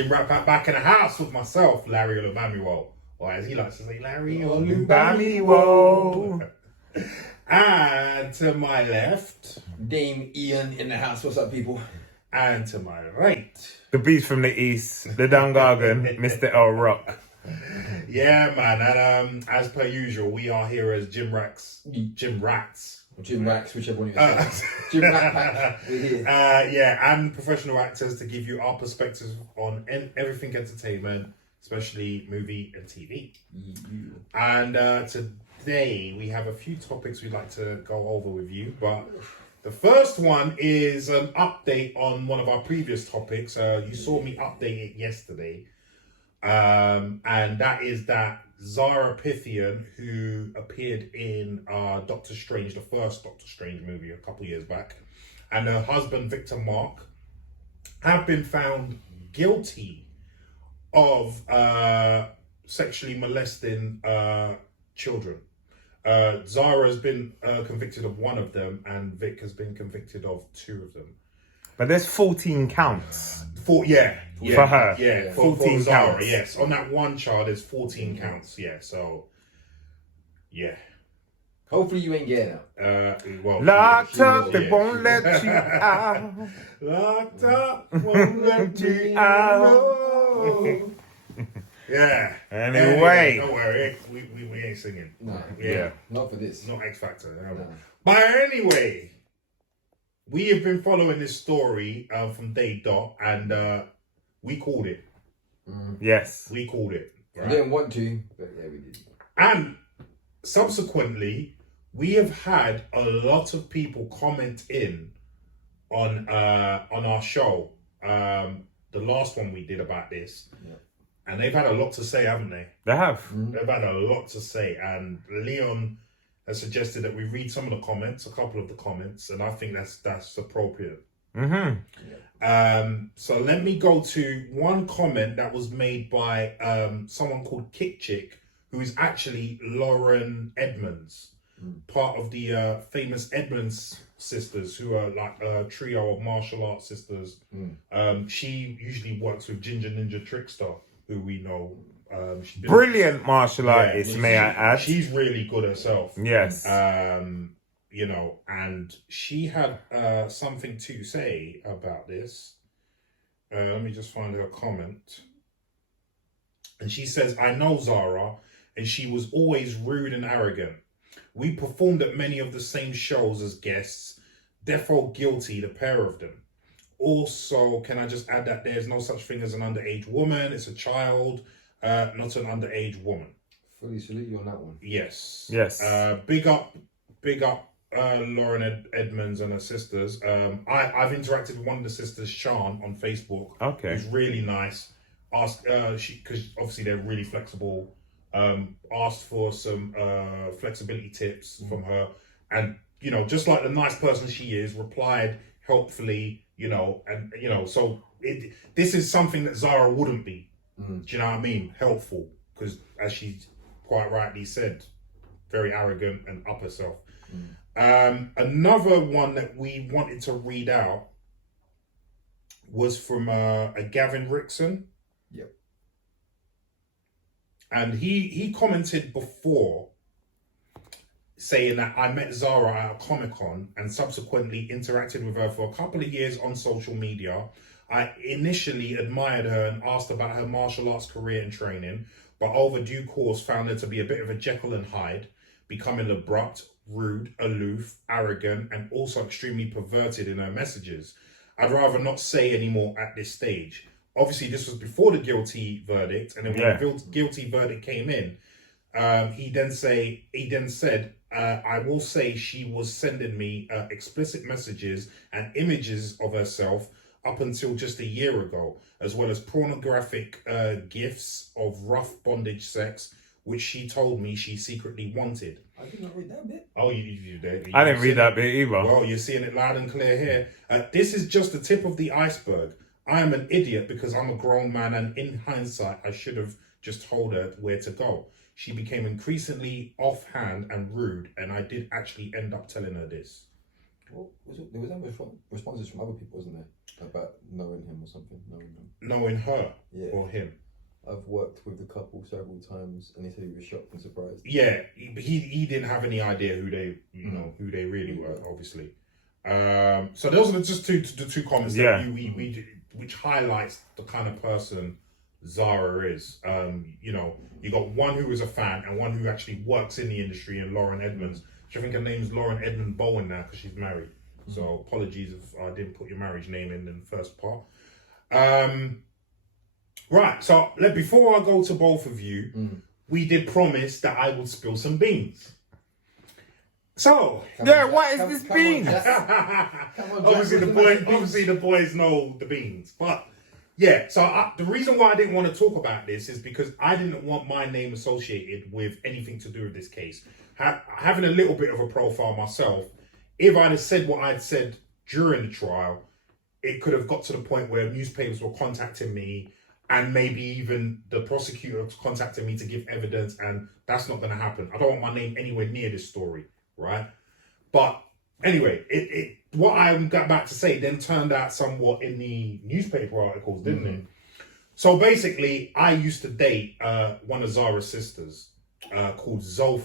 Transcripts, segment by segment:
Jim Rat back in the house with myself, Larry Olubamiwo, or as he likes to say, Larry Olubamiwo. And to my left, Dame Ian in the house. What's up, people? and to my right, the beast from the east, the Dungargan, Mr. L Rock. Yeah, man. And as per usual, we are here as Jim Rats, whichever one you say. Jim Rat Pack. We're here. And professional actors to give you our perspectives on everything entertainment, especially movie and TV. And today we have a few topics we'd like to go over with you, but the first one is an update on one of our previous topics. You saw me update it yesterday. And that is that Zara Phythian, who appeared in Doctor Strange, the first Doctor Strange movie a couple years back, and her husband Victor Mark have been found guilty of sexually molesting children. Zara has been convicted of one of them, and Vic has been convicted of two of them. But there's 14 counts. For her. Yeah, 14 for Zara, counts. yes. On that one child, there's 14 counts, so, yeah. Hopefully you ain't getting out. Locked up, they won't let you out. Locked up, won't let you out. Yeah. Anyway. Don't worry, we ain't singing. No. Yeah. Not for this. Not X Factor. No. But anyway, we have been following this story from day dot, and we called it. Yes. We called it. Right? I didn't want to, but yeah, we did. And subsequently, we have had a lot of people comment in on our show. The last one we did about this. Yeah. And they've had a lot to say, haven't they? They have. They've had a lot to say. And Leon has suggested that we read some of the comments, a couple of the comments, and I think that's appropriate. So let me go to one comment that was made by someone called Kick Chick, who is actually Lauren Edmonds, part of the famous Edmonds sisters, who are like a trio of martial arts sisters. She usually works with Ginger Ninja Trickster, who we know. Brilliant martial artist, may I add. She's really good herself. Yes. And she had something to say about this. Let me just find her comment. And she says, I know Zara, and she was always rude and arrogant. We performed at many of the same shows as guests. Defo guilty, the pair of them. Also, can I just add that there's no such thing as an underage woman. It's a child, not an underage woman. Fully salute you on that one. Yes. Big up Lauren Edmonds and her sisters. I've interacted with one of the sisters, Sean, on Facebook. Okay. Who's really nice. Asked because obviously they're really flexible. Asked for some flexibility tips from her, and just like the nice person she is, replied helpfully. So this is something that Zara wouldn't be. Do you know what I mean? Helpful, because as she quite rightly said, very arrogant and up herself. Another one that we wanted to read out was from a Gavin Rickson. Yep. And he commented before saying that I met Zara at a Comic-Con and subsequently interacted with her for a couple of years on social media. I initially admired her and asked about her martial arts career and training, but over due course found her to be a bit of a Jekyll and Hyde, becoming abrupt, rude, aloof, arrogant, and also extremely perverted in her messages. I'd rather not say any more at this stage. Obviously, this was before the guilty verdict, and then when the guilty verdict came in, he then said, I will say she was sending me explicit messages and images of herself up until just a year ago, as well as pornographic gifs of rough bondage sex, which she told me she secretly wanted. I did not read that bit. Oh, you did. I didn't read that bit either. Well, you're seeing it loud and clear here. This is just the tip of the iceberg. I am an idiot because I'm a grown man, and in hindsight, I should have just told her where to go. She became increasingly offhand and rude, and I did actually end up telling her this. Well, there was no responses from other people, wasn't there? About knowing him or something. Knowing her Yeah. or him. I've worked with the couple several times, and he said he was shocked and surprised. Yeah, he didn't have any idea who they who they really were, obviously. So those are just the two comments that we which highlights the kind of person Zara is. You know, you got one who is a fan and one who actually works in the industry, and Lauren Edmonds. Which I think her name's Lauren Edmond Bowen now because she's married. So apologies if I didn't put your marriage name in the first part. Right, so before I go to both of you, we did promise that I would spill some beans. So, what is this bean? Obviously the boys know the beans, but yeah. So the reason why I didn't want to talk about this is because I didn't want my name associated with anything to do with this case. Having a little bit of a profile myself, if I'd have said what I'd said during the trial, it could have got to the point where newspapers were contacting me. And maybe even the prosecutor contacted me to give evidence, and that's not going to happen. I don't want my name anywhere near this story, right? But anyway, what I'm about to say then turned out somewhat in the newspaper articles, didn't it? So basically, I used to date one of Zara's sisters called Zara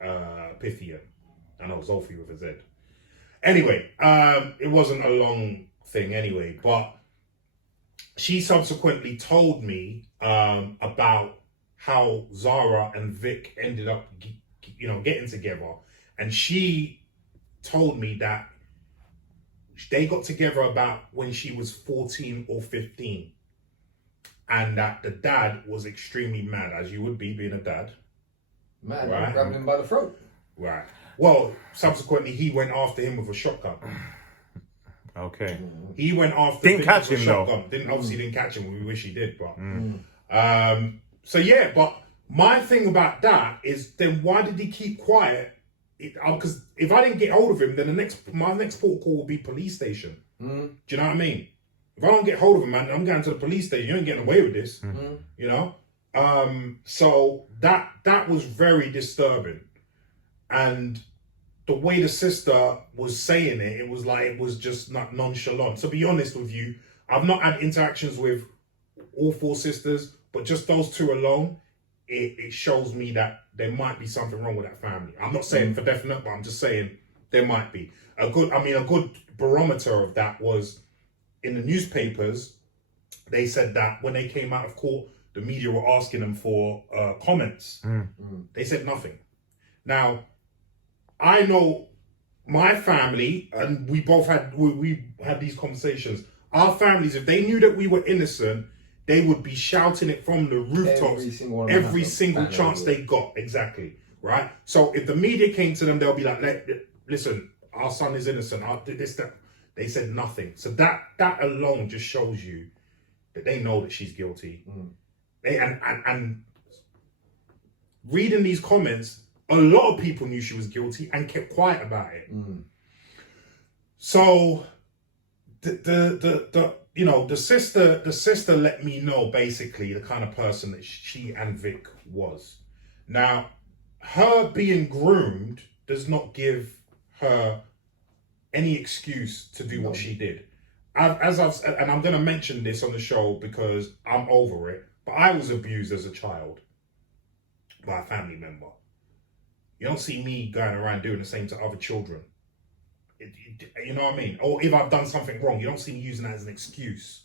Phythian. I know Zolfi with a Z. Anyway, it wasn't a long thing anyway, but she subsequently told me about how Zara and Vic ended up, getting together. And she told me that they got together about when she was 14 or 15. And that the dad was extremely mad, as you would be being a dad. Man, right? Grabbing him by the throat. Right. Well, subsequently, he went after him with a shotgun. Okay. He went after didn't catch him though. Didn't catch him. We wish he did, but so yeah. But my thing about that is, then why did he keep quiet? Because if I didn't get hold of him, then my next port call will be police station. Do you know what I mean? If I don't get hold of him, man, I'm going to the police station. You ain't getting away with this. You know. So that was very disturbing, and the way the sister was saying it, it was just not nonchalant. To be honest with you, I've not had interactions with all four sisters, but just those two alone, it shows me that there might be something wrong with that family. I'm not saying for definite, but I'm just saying there might be. A good barometer of that was in the newspapers. They said that when they came out of court, the media were asking them for comments. They said nothing. Now, I know my family, and we both had these conversations. Our families, if they knew that we were innocent, they would be shouting it from the rooftops every single chance they got. Exactly, right? So if the media came to them, they'll be like, "Listen, our son is innocent. I did this, that." They said nothing. So that alone just shows you that they know that she's guilty. And reading these comments, a lot of people knew she was guilty and kept quiet about it. So the sister let me know basically the kind of person that she and Vic was. Now, her being groomed does not give her any excuse to do what she did. And I'm going to mention this on the show because I'm over it, but I was abused as a child by a family member. You don't see me going around doing the same to other children. You know what I mean? Or if I've done something wrong, you don't see me using that as an excuse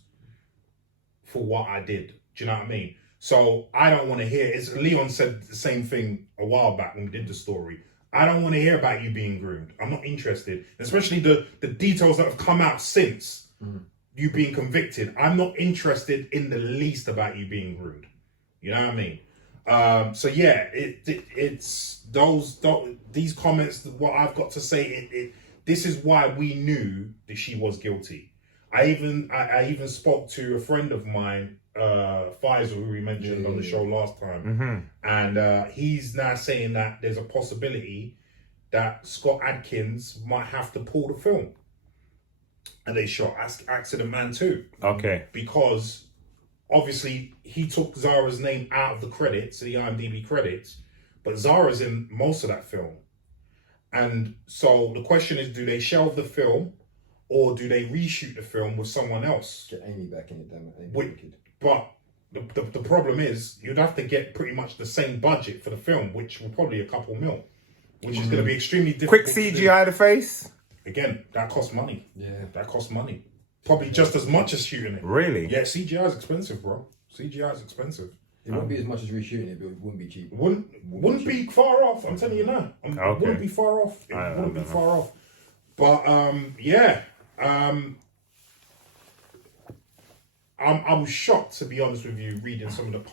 for what I did. Do you know what I mean? So I don't want to hear, Leon said the same thing a while back when we did the story. I don't want to hear about you being groomed. I'm not interested. Especially the details that have come out since you being convicted. I'm not interested in the least about you being groomed. You know what I mean? So yeah, it's these comments. What I've got to say, this is why we knew that she was guilty. I even spoke to a friend of mine, Faisal, who we mentioned on the show last time, and he's now saying that there's a possibility that Scott Adkins might have to pull the film, and they shot Accident Man 2. Okay, because obviously he took Zara's name out of the credits, the IMDB credits, but Zara's in most of that film. And so the question is, do they shelve the film or do they reshoot the film with someone else? Get Amy back in it, damn it. Amy Wait, Wicked. But the problem is you'd have to get pretty much the same budget for the film, which will probably a couple mil, which is going to be extremely difficult. Quick to do. CGI the face. Again, that costs money. Yeah. That costs money. Probably just as much as shooting it. Really? Yeah, CGI is expensive, bro. CGI is expensive. It wouldn't be as much as reshooting it, but it wouldn't be cheap. Wouldn't be far off. I'm telling you now. It wouldn't be far off. It wouldn't be far off. But yeah. I was shocked, to be honest with you, reading some of the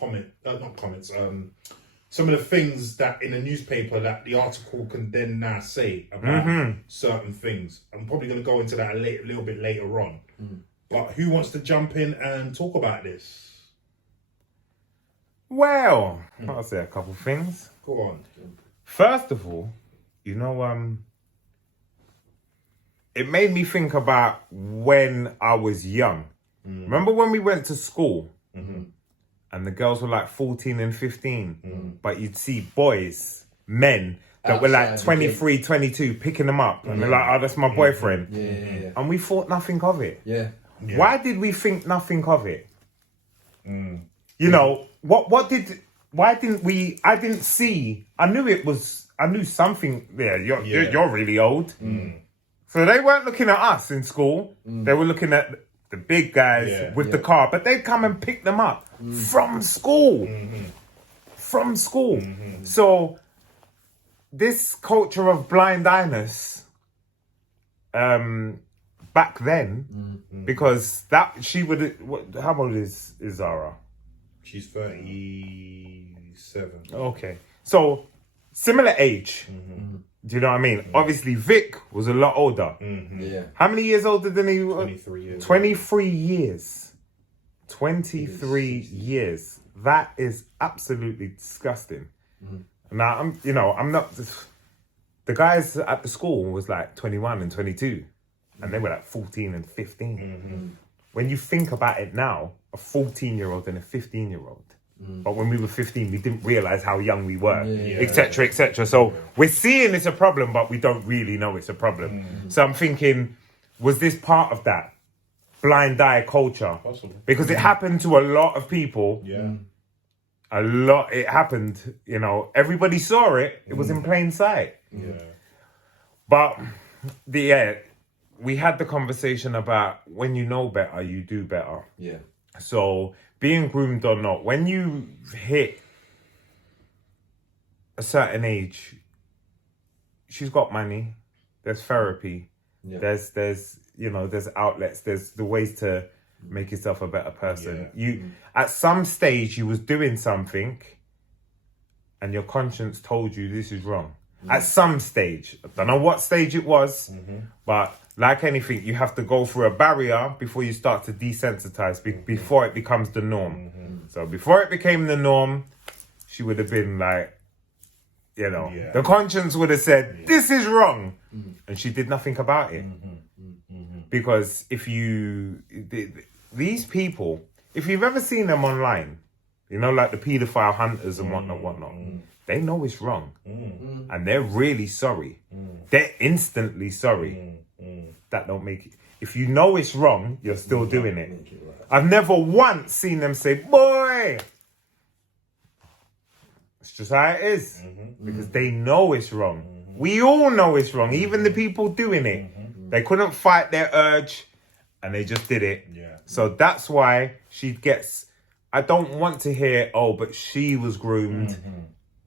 some of the things that in the newspaper that the article can then now say about certain things. I'm probably going to go into that a little bit later on. But who wants to jump in and talk about this? Well, I'll say a couple things. Go on. First of all, you know, it made me think about when I was young. Remember when we went to school and the girls were like 14 and 15, but you'd see boys, men, that were like 23, 22, picking them up. And they're like, oh, that's my boyfriend. Yeah. And we thought nothing of it. Yeah. Why did we think nothing of it? You know, why didn't we, I didn't see, I knew something there. You're really old. So they weren't looking at us in school. They were looking at the big guys with the car, but they'd come and pick them up from school. From school. So this culture of blind eyedness, back then, because that she would. How old is Zara? She's 37. Okay, so similar age. Do you know what I mean? Obviously, Vic was a lot older. Yeah. How many years older than he? 23 years. 23 years. 23 years. That is absolutely disgusting. Now I'm not. The guys at the school was like 21 and 22, and they were like 14 and 15. When you think about it now, a 14-year-old and a 15-year-old. But when we were 15, we didn't realize how young we were, etc., etc. So we're seeing it's a problem, but we don't really know it's a problem. So I'm thinking, was this part of that blind eye culture? Possible. Because it happened to a lot of people. Yeah. A lot. It happened. You know, everybody saw it. It was in plain sight. Yeah. But we had the conversation about when you know better, you do better. Yeah. So being groomed or not, when you hit a certain age, she's got money, there's therapy, there's outlets, there's the ways to make yourself a better person. You at some stage you was doing something and your conscience told you this is wrong. At some stage. I don't know what stage it was, but like anything, you have to go through a barrier before you start to desensitize, before it becomes the norm. So before it became the norm, she would have been like, the conscience would have said, this is wrong. And she did nothing about it. Because these people, if you've ever seen them online, like the paedophile hunters and whatnot, they know it's wrong. And they're really sorry. They're instantly sorry. That don't make it. If you know it's wrong, you're still doing it. I've never once seen them say, boy, it's just how it is. Because they know it's wrong. We all know it's wrong. Even the people doing it. They couldn't fight their urge and they just did it. So that's why she gets, I don't want to hear, but she was groomed.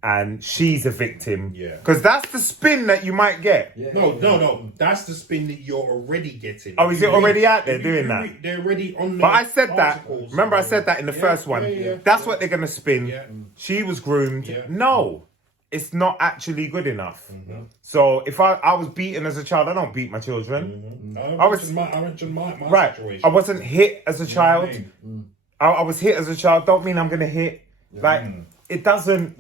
And she's a victim. Because that's the spin that you might get. No. That's the spin that you're already getting. Oh, is it already out there doing that? They're already on the But I said that. Remember I said that in the first one. That's what they're going to spin. She was groomed. No. It's not actually good enough. So if I was beaten as a child, I don't beat my children. I mentioned my situation. I wasn't hit as a child. I was hit as a child. Don't mean I'm going to hit. It doesn't,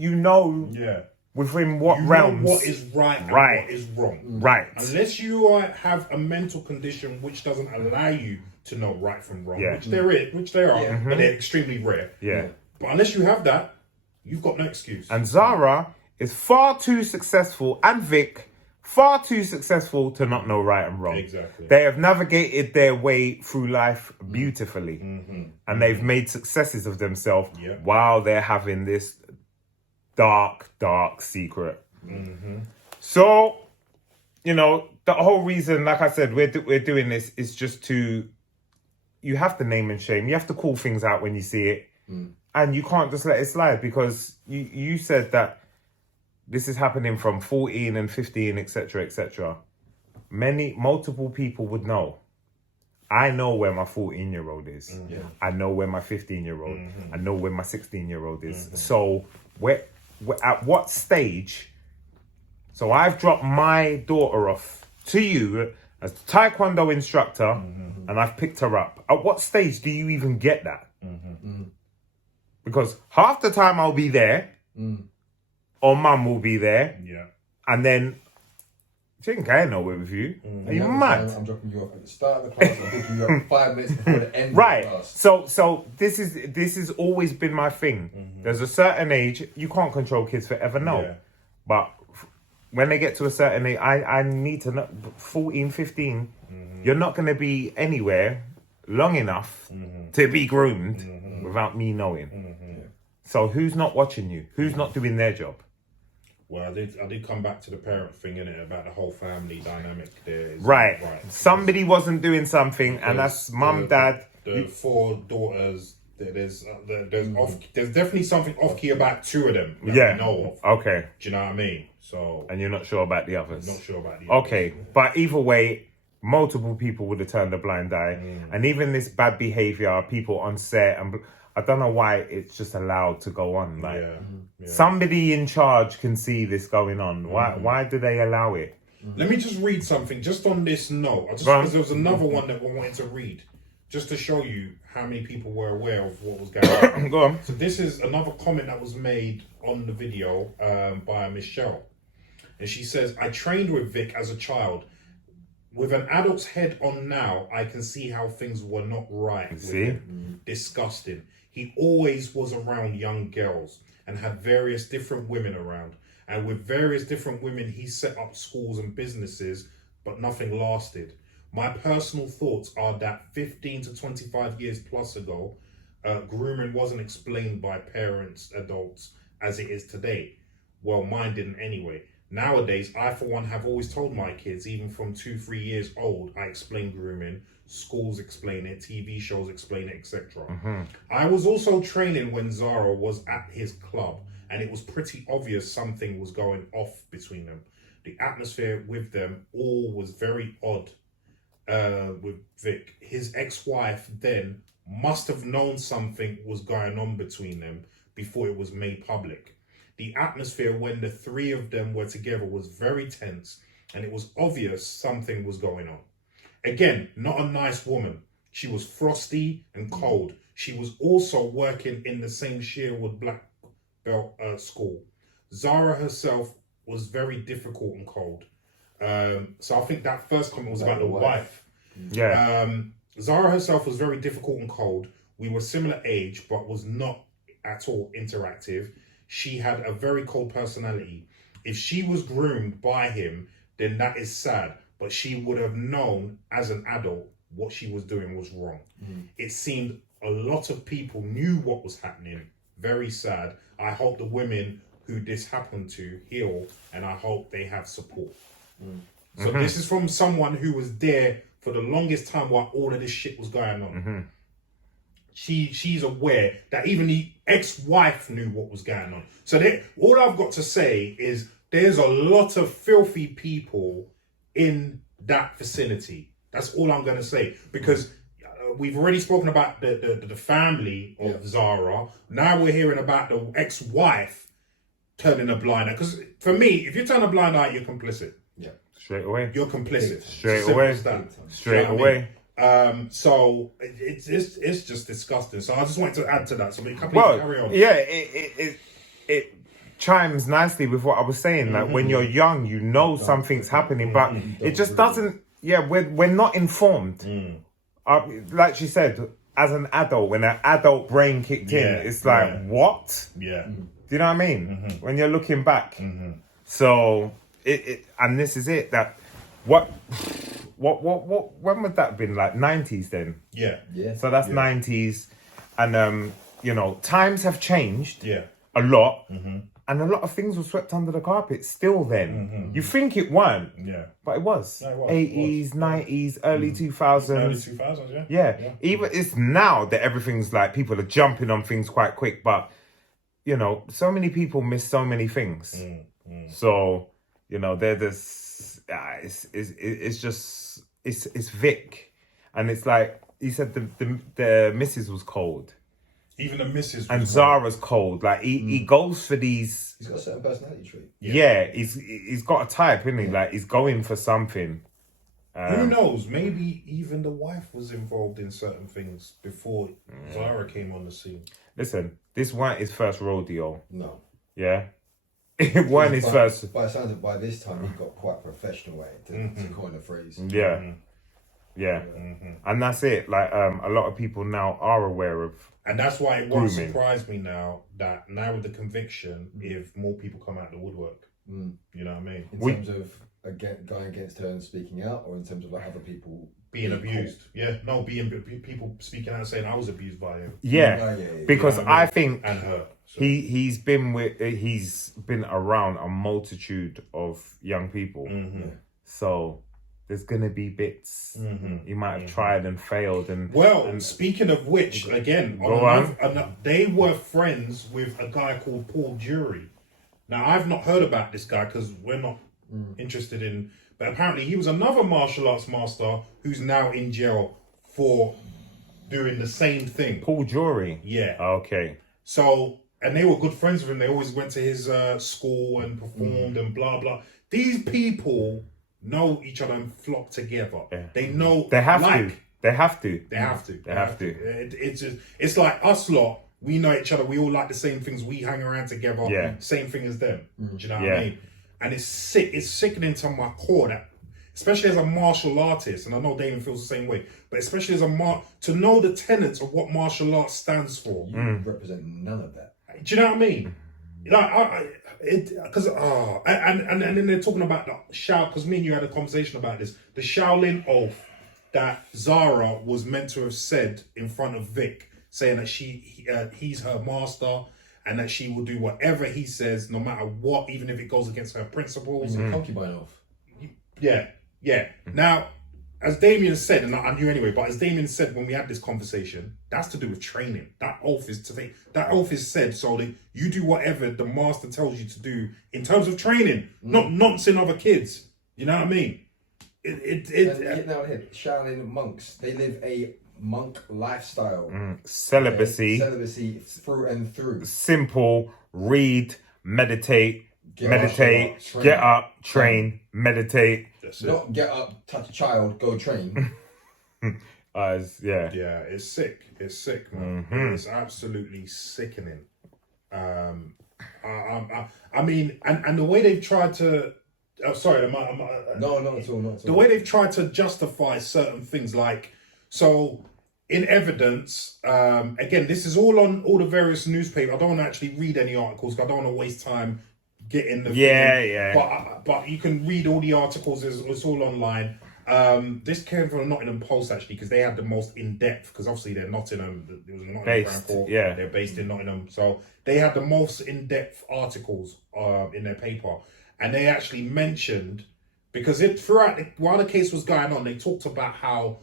within what realms. Know what is right and what is wrong. Right. Unless you have a mental condition which doesn't allow you to know right from wrong, which there are, but they're extremely rare. But unless you have that, you've got no excuse. And Zara is far too successful, and Vic, far too successful to not know right and wrong. Exactly. They have navigated their way through life beautifully, and they've made successes of themselves while they're having this dark secret. So, you know, the whole reason, like I said, we're doing this is just to, you have to name and shame. You have to call things out when you see it, and you can't just let it slide, because you said that this is happening from 14 and 15, etc., etc. Multiple people would know. I know where my 14-year-old is. I know where my 15-year-old. I know where my 16-year-old is. So at what stage? So I've dropped my daughter off to you as the Taekwondo instructor, and I've picked her up. At what stage do you even get that? Because half the time I'll be there, or mum will be there, and then she ain't going nowhere with you. Are you mad? I'm dropping you off at the start of the class. I'm picking you up 5 minutes before the end Right. of the class. So this has always been my thing. There's a certain age, you can't control kids forever, no. Yeah. But when they get to a certain age, I need to know, 14, 15, you're not going to be anywhere long enough to be groomed without me knowing. So who's not watching you? Who's not doing their job? Well, I did come back to the parent thing, innit, about the whole family dynamic there. Right. Somebody wasn't doing something, and that's mum, dad. The 4 daughters. There's definitely something off key about 2 of them that we know of. Okay. Do you know what I mean? So. And you're not sure about the others. Not sure about the others. Okay, but either way, multiple people would have turned a blind eye, and even this bad behavior, people on set, and I don't know why it's just allowed to go on. Like somebody in charge can see this going on. Why do they allow it? Let me just read something just on this note. Because there was another one that we wanted to read, just to show you how many people were aware of what was going on. Go on. So this is another comment that was made on the video by Michelle. And she says, I trained with Vic as a child. With an adult's head on now, I can see how things were not right with him. Disgusting. He always was around young girls and had various different women around. And with various different women, he set up schools and businesses, but nothing lasted. My personal thoughts are that 15 to 25 years plus ago, grooming wasn't explained by parents, adults, as it is today. Well, mine didn't anyway. Nowadays, I for one have always told my kids, even from 2-3 years old, I explain grooming, schools explain it, TV shows explain it, etc. I was also training when Zara was at his club, and it was pretty obvious something was going off between them. The atmosphere with them all was very odd. With Vic, his ex-wife then must have known something was going on between them before it was made public. The atmosphere when the 3 of them were together was very tense, and it was obvious something was going on. Again, not a nice woman. She was frosty and cold. She was also working in the same Sherwood black belt school. Zara herself was very difficult and cold. So I think that first comment was about the wife. Zara herself was very difficult and cold. We were similar age, but was not at all interactive. She had a very cold personality. If she was groomed by him, then that is sad. But she would have known as an adult what she was doing was wrong. It seemed a lot of people knew what was happening. Very sad. I hope the women who this happened to heal, and I hope they have support. So this is from someone who was there for the longest time while all of this shit was going on. She's aware that even the ex-wife knew what was going on. So all I've got to say is there's a lot of filthy people in that vicinity. That's all I'm going to say, because we've already spoken about the family of Zara. Now we're hearing about the ex-wife turning a blind eye. Because for me, if you turn a blind eye, you're complicit. Yeah, straight away. You're complicit. Straight away. Straight away. So it's just disgusting. So I just wanted to add to that. So we can carry on. Yeah, it chimes nicely with what I was saying. Like when you're young, you know something's happening, but it just doesn't. Yeah, we're not informed. Like she said, as an adult, when an adult brain kicked in, it's like what? Yeah. Do you know what I mean? When you're looking back, so and this is it. That what when would that have been? Like 90s then? Yeah. So that's 90s, and you know, times have changed. Yeah. A lot, and a lot of things were swept under the carpet. Still, then you think it weren't, but it was. No, it was. 80s, 90s, early 2000s. Early 2000s, Yeah. Even it's now that everything's like people are jumping on things quite quick, but you know, so many people miss so many things. So you know, they're this. It's just it's Vic, and it's like he said the missus was cold. Even the missus and Zara's cold. Like he goes for these. He's got a certain personality trait. Yeah, he's got a type, isn't he? Like he's going for something. Who knows? Maybe even the wife was involved in certain things before Zara came on the scene. Listen, this weren't his first rodeo. No. Yeah. It weren't his first. By the sounds of by this time, he got quite professional to coin a phrase. Yeah. Yeah. And that's it. Like a lot of people now are aware of. And that's why it won't surprise me now that now with the conviction, if more people come out the woodwork, you know what I mean? In terms of going against her and speaking out, or in terms of like other people being abused. Yeah, no, people speaking out and saying I was abused by him. Yeah, because you know I think and her. So. He's been around a multitude of young people. So there's gonna be bits he might have tried and failed. And speaking of which, again, they were friends with a guy called Paul Jury. Now I've not heard about this guy because we're not interested in. But apparently he was another martial arts master who's now in jail for doing the same thing. Paul Jury. Yeah. Okay. So, and they were good friends with him. They always went to his school and performed and blah blah. These people know each other and flock together. Yeah. They know. They have to. They have to. They have to. They have to. It's like us lot. We know each other. We all like the same things. We hang around together. Yeah. Same thing as them. Do you know what I mean? And it's sick. It's sickening to my core that, especially as a martial artist, and I know Damien feels the same way, but especially as to know the tenets of what martial arts stands for. You represent none of that. Do you know what I mean? Like, and then they're talking about the because me and you had a conversation about this. The Shaolin oath that Zara was meant to have said in front of Vic, saying that he's her master. And that she will do whatever he says, no matter what, even if it goes against her principles. Concubine oath. Yeah. Now, as Damien said, and I knew anyway, but as Damien said when we had this conversation, that's to do with training. That oath is said so that you do whatever the master tells you to do in terms of training, not nonsense other kids. You know what I mean? Shaolin monks, they live a monk lifestyle. Celibacy through and through. Simple. Read, meditate, get up, train, meditate. Not get up, touch a child, go train. Yeah, it's sick. It's sick, man. It's absolutely sickening. I mean, and the way they've tried to. Oh, sorry, no, not at all. The way they've tried to justify certain things, like so. In evidence, again, this is all on all the various newspapers. I don't want to actually read any articles because I don't want to waste time getting the But you can read all the articles. It's all online. This came from Nottingham Post actually because they had the most in depth because obviously they're Nottingham. It was a Nottingham Crown Court. Yeah, they're based in Nottingham, so they had the most in depth articles in their paper, and they actually mentioned because while the case was going on, they talked about how.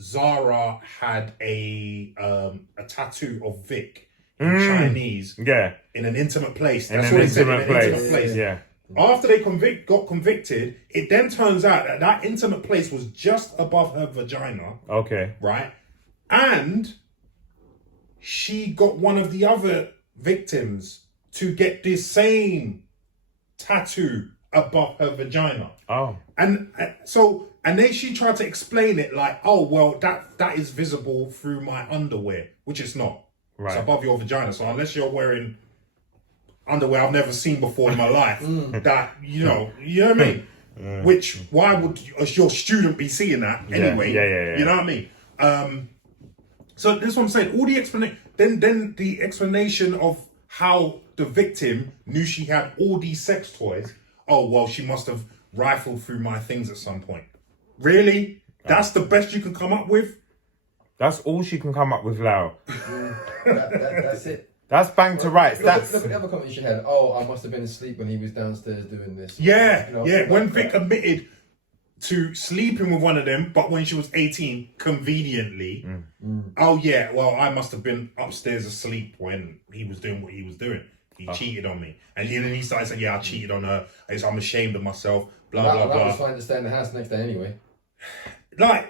Zara had a tattoo of Vic in Chinese. Yeah. In an intimate place. That's what they said, in an intimate place. Yeah. After they got convicted, it then turns out that intimate place was just above her vagina. Okay. Right? And she got one of the other victims to get this same tattoo above her vagina. Oh. And then she tried to explain it like, oh, well, that is visible through my underwear, which it's not. Right. It's above your vagina. So unless you're wearing underwear I've never seen before in my life, that, you know what I mean? Which, why would your student be seeing that anyway? Yeah. You know what I mean? So this is what I'm saying. All the explanation, then the explanation of how the victim knew she had all these sex toys. oh, well, she must have rifled through my things at some point. Really? That's the best you can come up with? That's all she can come up with, Lau. That's it. That's bang to rights. Look at the other comment she had. Oh, I must have been asleep when he was downstairs doing this. Yeah, You know, yeah. like When that. Vic admitted to sleeping with one of them, but when she was 18, conveniently, oh yeah, well, I must have been upstairs asleep when he was doing what he was doing. He cheated on me. And then he started saying, yeah, I cheated on her. I'm ashamed of myself, blah, blah, That blah. was fine to stay in the house the next day anyway. Like,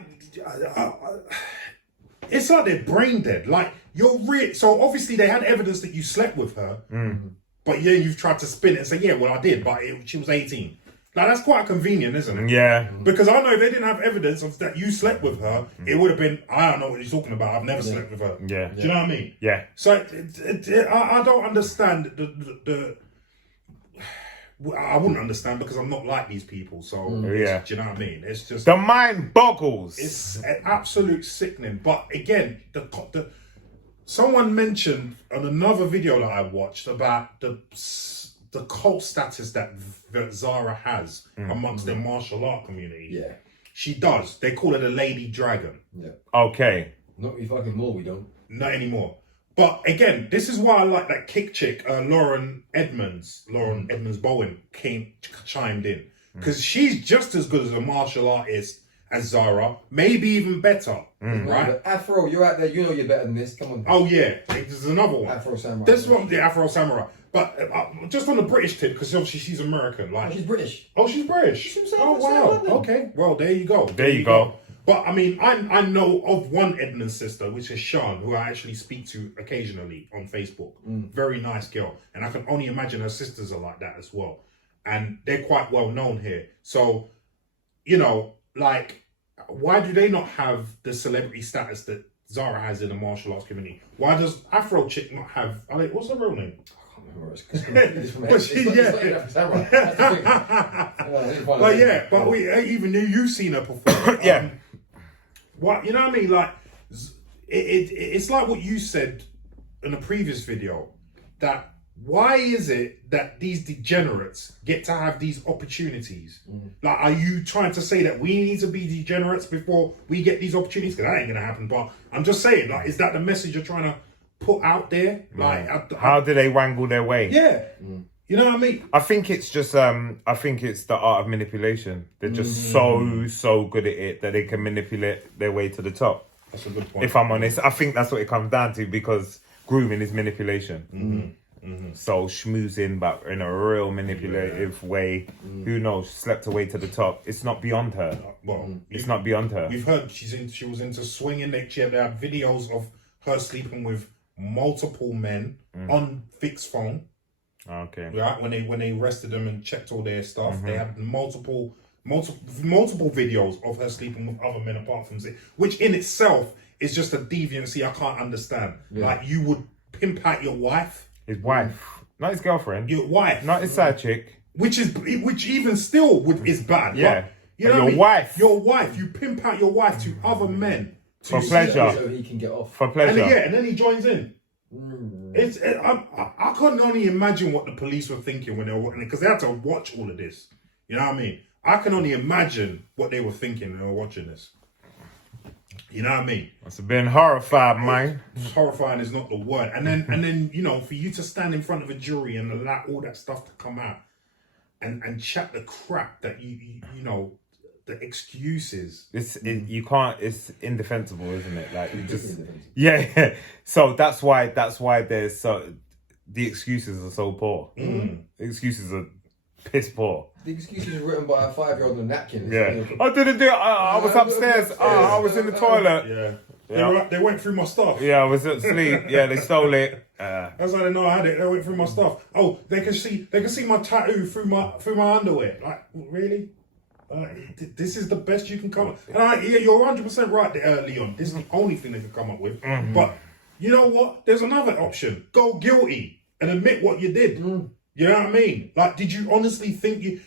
it's like they're brain dead. Like, you're real. So obviously they had evidence that you slept with her, but yeah, you've tried to spin it and say, yeah, well, I did, but she was 18. Like, that's quite convenient, isn't it? Yeah. Because I know if they didn't have evidence of that you slept with her, it would have been, I don't know what you're talking about. I've never slept with her. Yeah. Do you know what I mean? Yeah. So I don't understand I wouldn't understand because I'm not like these people. So Yeah. do you know what I mean? It's just The mind boggles. it's an absolute sickening. But again, someone mentioned on another video that I watched about the cult status that Zara has amongst the martial art community. Yeah. She does. They call her the Lady Dragon. Yeah. Okay. Not we fucking more, we don't. Not anymore. But again, this is why I like that kick chick, Lauren Edmonds Bowen chimed in. Because she's just as good as a martial artist as Zara, maybe even better. Right? But Afro, you're out there, you know you're better than this. Come on. Oh yeah, there's another one. Afro Samurai. This one, the Afro Samurai. But just on the British tip, because obviously she's American. Like, She's British. oh, she's British. She's from Oh South wow. London. Okay. Well, there you go. There you go. But I mean, I know of one Edmund's sister, which is Sean, who I actually speak to occasionally on Facebook. Very nice girl, and I can only imagine her sisters are like that as well, and they're quite well known here. So, you know, like, why do they not have the celebrity status that Zara has in the martial arts community? Why does Afro chick not have? I mean, what's her real name? But yeah, but even you've seen her perform. Yeah. What you know what I mean? Like, it's like what you said in a previous video. That why is it that these degenerates get to have these opportunities? Like, are you trying to say that we need to be degenerates before we get these opportunities? Because that ain't gonna happen. But I'm just saying, like, is that the message you're trying to put out there? Like, How do they wangle their way? yeah. You know what I mean? I think it's just I think it's the art of manipulation. They're just so good at it that they can manipulate their way to the top. That's a good point. If I'm honest, I think that's what it comes down to, because grooming is manipulation. So schmoozing, but in a real manipulative way. Who knows? Slept away to the top. It's not beyond her. Well, It's not beyond her. we've heard she was into swinging. They had videos of her sleeping with multiple men on fixed phone. Okay. Right, when they arrested them and checked all their stuff, they had multiple videos of her sleeping with other men apart from Zig, which in itself is just a deviancy I can't understand. Like, you would pimp out your wife, His wife, not his girlfriend, not his side chick. which even still is bad. Yeah. But, you know Your what I mean? wife. Your wife, you pimp out your wife to other men For pleasure. So he can get off. For pleasure. and then he joins in. I couldn't only imagine what the police were thinking when they were watching it, because they had to watch all of this. You know what I mean? I can only imagine what they were thinking when they were watching this. You know what I mean? Must have been horrified, man. Horrifying is not the word. And then you know, for you to stand in front of a jury and allow all that stuff to come out and chat the crap that you know, the excuses. You can't. It's indefensible, isn't it? Like, you just yeah. So that's why there's the excuses are so poor. The excuses are piss poor. The excuses are written by a 5-year-old on a napkin. Yeah. I didn't do it. I was upstairs. I was in the toilet. Yeah. They went through my stuff. Yeah, I was asleep. Yeah, they stole it. That's how they know I had it. They went through my stuff. Oh, they can see my tattoo through my underwear. Like, really? This is the best you can come up. And you're 100% right there, Leon. This is the only thing they can come up with. But you know what? There's another option. Go guilty and admit what you did. You know what I mean? Like, did you honestly think you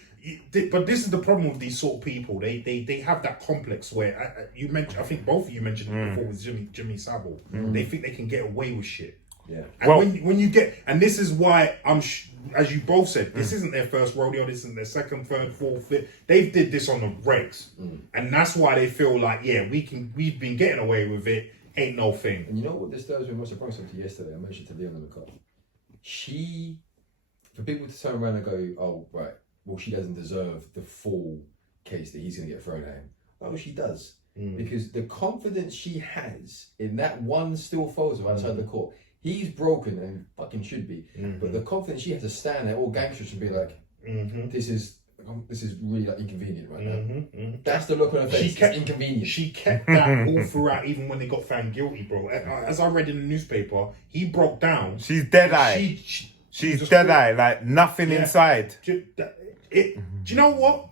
did? But this is the problem with these sort of people. They have that complex where you mentioned. I think both of you mentioned it before with Jimmy Savile. They think they can get away with shit. Yeah. And when you get, and this is why as you both said, this isn't their first rodeo. This isn't their second, third, fourth, fifth. They did this on the regs, and that's why they feel like, yeah, we've been getting away with it. Ain't no thing. And you know what disturbs me most? I brought something yesterday. I mentioned to Leon in the car. For people to turn around and go, oh right, well she doesn't deserve the full case that he's going to get thrown at him. Oh, she does. Because the confidence she has in that one still photo outside the court, he's broken and fucking should be. But the confidence she has to stand there, all gangsters should be like, this is really like inconvenient right now. That's the look on her face. It's inconvenient. She kept that all throughout, even when they got found guilty, bro. As I read in the newspaper, he broke down. She's dead eye. She's dead eye, like nothing inside. Do you know what?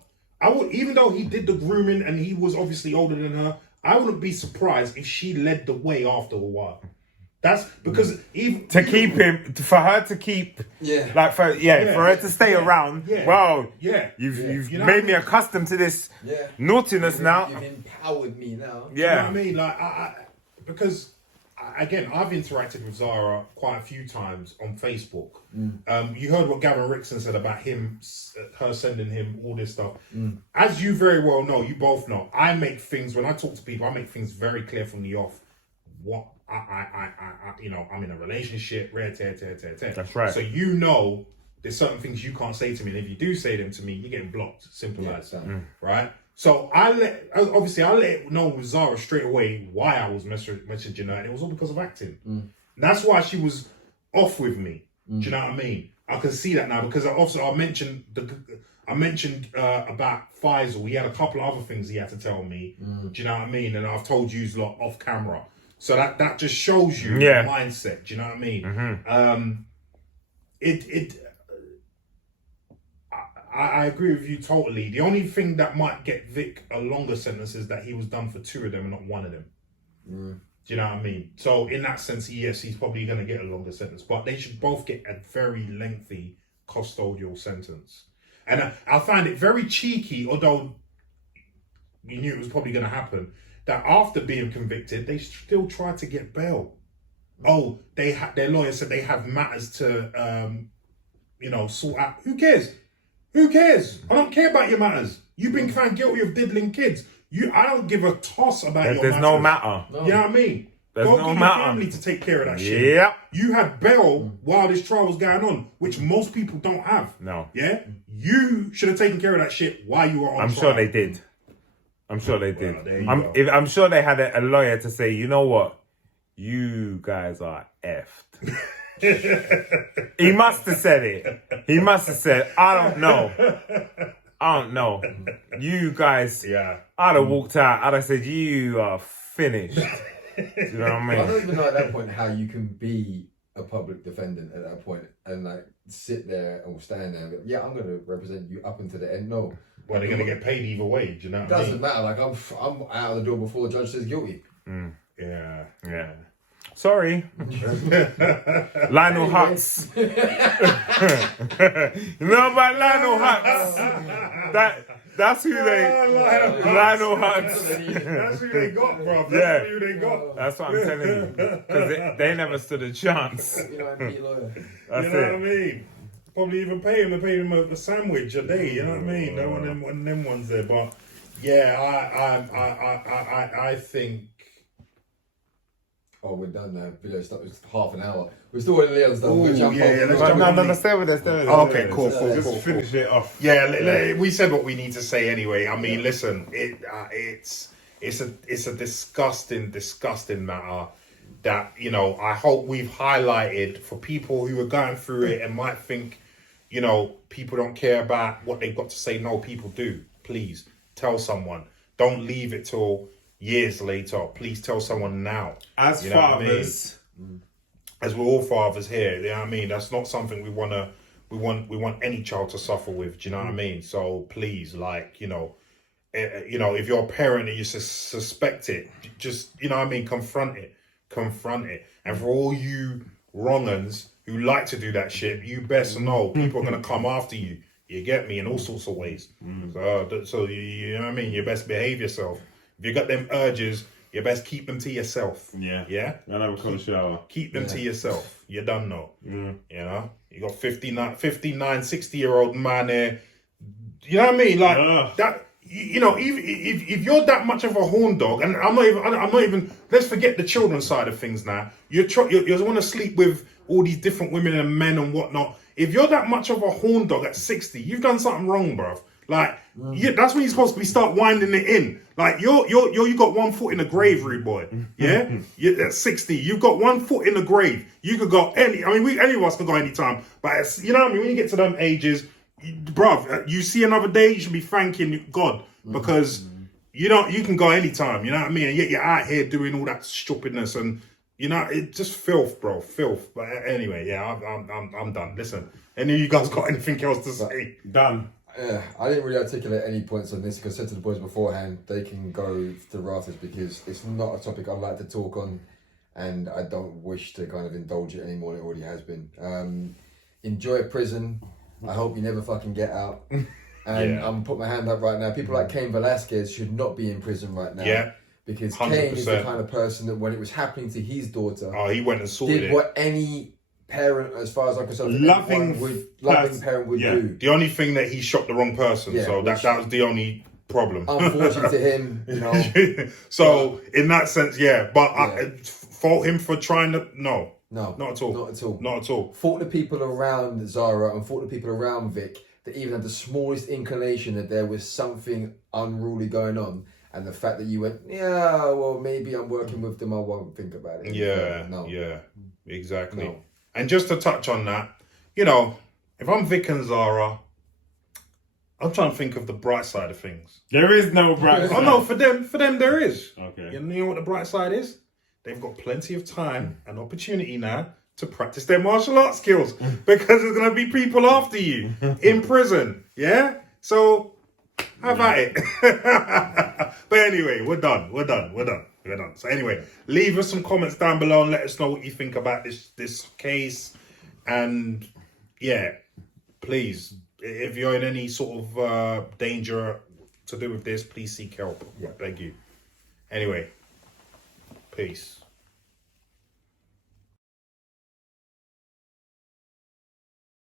Even though he did the grooming and he was obviously older than her, I wouldn't be surprised if she led the way after a while. That's because for her to keep, for her to stay around. Wow, you've made me accustomed to this naughtiness now. You've empowered me now. Yeah, you know what I mean, like because again, I've interacted with Zara quite a few times on Facebook. You heard what Gavin Rickson said about her sending him all this stuff. As you very well know, you both know, I make things, when I talk to people, I make things very clear from the off. What I'm in a relationship, That's right. So you know there's certain things you can't say to me, and if you do say them to me, you're getting blocked. Simple as that. Right? So I let it know with Zara straight away why I was messaging her, and it was all because of acting. And that's why she was off with me. Do you know what I mean? I can see that now, because I mentioned about Faisal. He had a couple of other things he had to tell me. Do you know what I mean? And I've told you a lot off camera. So that just shows you the mindset. Do you know what I mean? I agree with you totally. The only thing that might get Vic a longer sentence is that he was done for 2 of them and not 1 of them. Do you know what I mean? So in that sense, yes, he's probably going to get a longer sentence, but they should both get a very lengthy custodial sentence. And I find it very cheeky, although we knew it was probably going to happen, that after being convicted, they still tried to get bail. Oh, their lawyer said they have matters to, sort out. Who cares? Who cares? I don't care about your matters. You've been found guilty of diddling kids. I don't give a toss about your matters. There's no matter. You know what I mean? There's Go no get matter. your family to take care of that shit. Yep. You had bail while this trial was going on, which most people don't have. No. Yeah? You should have taken care of that shit while you were on trial. I'm sure they did. I'm sure they did. Well, there you go. I'm sure they had a lawyer to say, you know what? You guys are effed. He must have said it. He must have said, I don't know. You guys, I'd have walked out. I'd have said, you are finished. Do you know what I mean? I don't even know at that point how you can be a public defendant at that point and like sit there and stand there and go, yeah, I'm going to represent you up until the end. No. Well, they're going to get paid either way. Do you know what I mean? Doesn't matter. Like I'm out of the door before the judge says guilty. Yeah. Sorry. Lionel Hutz. You know about Lionel Hutz? That's who Lionel Hutz. That's who they got, bro. Yeah. Who they got. That's what I'm telling you. Because they never stood a chance. You know what I mean, lawyer. That's you know what I mean? Probably even pay him a sandwich a day. You know what I mean? No one of them ones there. But yeah, I think. Oh, we're done now. Video stop. It's half an hour. We're still in Leon's stuff. Let's jump Let's stay with this. Okay, cool. Just finish it off. Yeah, we said what we need to say anyway. I mean, listen, it's a disgusting matter that, I hope we've highlighted for people who are going through it and might think, people don't care about what they've got to say. No, people do. Please tell someone. Don't leave it till years later. Please tell someone now. As fathers, as we're all fathers here, you know what I mean? That's not something we want any child to suffer with. Do you know what I mean? So please, if you're a parent and you suspect it, just, confront it. And for all you wrong-uns who like to do that shit, you best know people are going to come after you. You get me? In all sorts of ways. So you know what I mean? You best behave yourself. If you got them urges you best keep them to yourself. Yeah. Yeah? And have a cold shower. Keep them to yourself. You done know. Mm. You know? You got 59, 60-year-old man here. You know what I mean? Like, that... You know, if you're that much of a horn dog, and I'm not even. Let's forget the children's side of things now. You want to sleep with all these different women and men and whatnot. If you're that much of a horn dog at 60, you've done something wrong, bruv. Like, that's when you're supposed to start winding it in. Like, you got 1 foot in the grave, rude boy. Yeah, at 60, you've got 1 foot in the grave. You could go any. I mean, any of us could go any time. But you know what I mean. When you get to them ages. Bruv, you see another day, you should be thanking God because you can go anytime, you know what I mean? And yet you're out here doing all that stupidness and you know, it just filth, bro, filth. But anyway, yeah, I'm done. Listen, any of you guys got anything else to say? Done. Yeah, I didn't really articulate any points on this because I said to the boys beforehand they can go to rafters because it's not a topic I like to talk on and I don't wish to kind of indulge it anymore than it already has been. Enjoy prison. I hope you never fucking get out. And I'm put my hand up right now. People like Cain Velasquez should not be in prison right now. Yeah. Because 100%. Cain is the kind of person that when it was happening to his daughter, he went and sorted did it. what any parent, as far as I'm concerned, Loving parent would do. The only thing that he shot the wrong person, so that was the only problem. Unfortunate to him, you know. So in that sense, but I fault him for trying to no, not at all, not at all. Fault the people around Zara and fault the people around Vic that even had the smallest inclination that there was something unruly going on. And the fact that you went, well, maybe I'm working with them, I won't think about it. Yeah, exactly. No. And just to touch on that, you know, if I'm Vic and Zara, I'm trying to think of the bright side of things. There is no bright side. Oh no, for them there is. Okay. You know what the bright side is? They've got plenty of time and opportunity now to practice their martial arts skills because there's going to be people after you in prison. Yeah? So, how about it? But anyway, we're done. So anyway, leave us some comments down below and let us know what you think about this case. And yeah, please, if you're in any sort of danger to do with this, please seek help. Yeah. Thank you. Anyway, peace.